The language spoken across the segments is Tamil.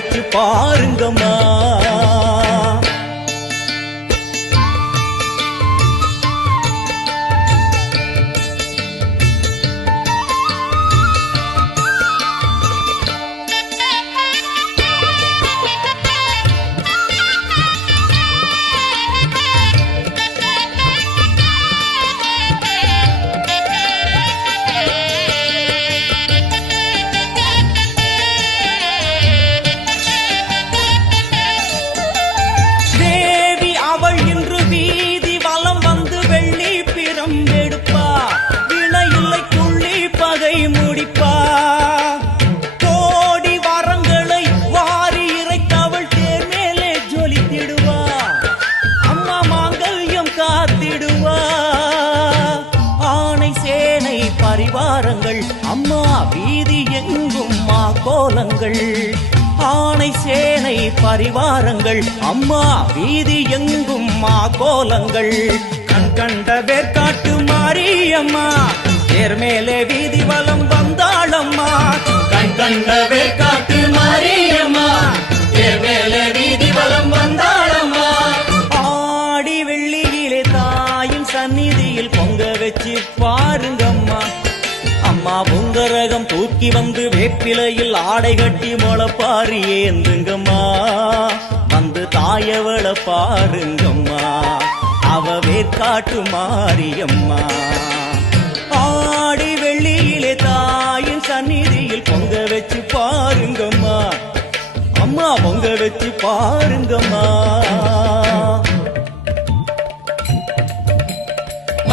பொங்க பாருங்கம்மா. வீதி எங்கும் மா கோலங்கள் ஆணை சேனை பரிவாரங்கள் அம்மா வீதி எங்கும் மா கோலங்கள் கண் கண்ட வேர்க்காட்டு மாரியம்மா தேர் மேலே வீதி வலம் வந்தாளம்மா. கண் கண்ட வேர்க்காட்டு மாரியம்மா தேர் மேலே வீதி வலம் வந்தாளம்மா. ஆடி வெள்ளியிலே தாயின் சந்நிதியில் பொங்க வச்சு பாருங்கம்மா வந்து வேப்பிலையில் ஆடை கட்டி முளப்பாரி ஏந்துங்கம்மா வந்து தாயவளை பாருங்கம்மா அவ வேற்காட்டு மாரியம்மா.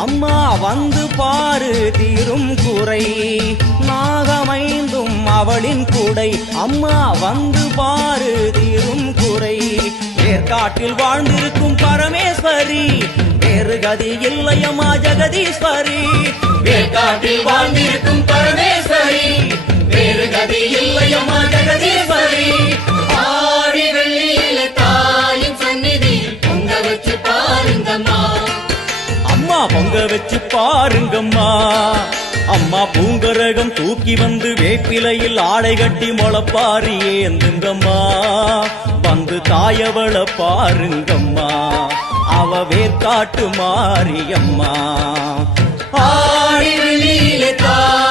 அம்மா வந்து பாரு தீரும் குறை நாகமைந்தும் அவளின் கூடை. அம்மா வந்து பாரு தீரும் குறை ஏற்காட்டில் வாழ்ந்திருக்கும் பரமேஸ்வரி. வேறு கதி இல்லையம்மா ஜெகதீஸ்வரி. ஏற்காட்டில் வாழ்ந்திருக்கும் பரமேஸ்வரி. வேறு கதி இல்லையம்மா ஜெகதீஸ்வரி. பொங்க வச்சு பாருங்கம்மா. அம்மா பூங்கரகம் தூக்கி வந்து வேப்பிலையில் ஆடை கட்டி முளப்பாரி ஏந்துங்கம்மா வந்து தாயவள பாருங்கம்மா. அவ வேர்க்காட்டு மாரியம்மா. ஆடி வெளியில தாயின்